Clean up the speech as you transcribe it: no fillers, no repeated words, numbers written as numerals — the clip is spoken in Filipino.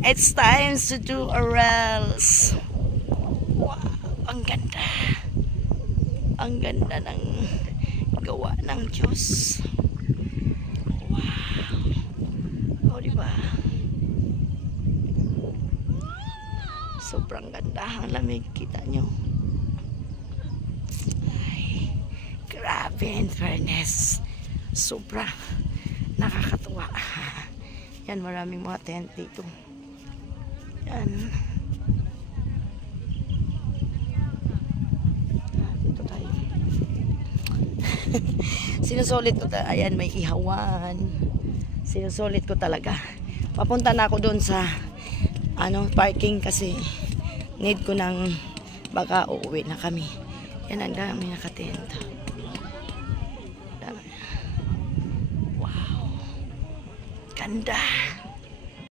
It's time to do a reels. Wow, ang ganda. Ang ganda ng gawa ng Diyos. Wow. O, diba? Sobrang ganda. Ang lamig. Kita nyo. Ay, grabe in fairness. Sobra. Nakakatuwa. Yan, maraming mga tent dito. Yan. Dito tayo. Sinusulit ko. Ayan, may ihawan. Sinusulit ko talaga. Papunta na ako doon sa parking kasi need ko ng baka uuwi na kami. Yan, ang dami nakatenta. Wow. Ganda.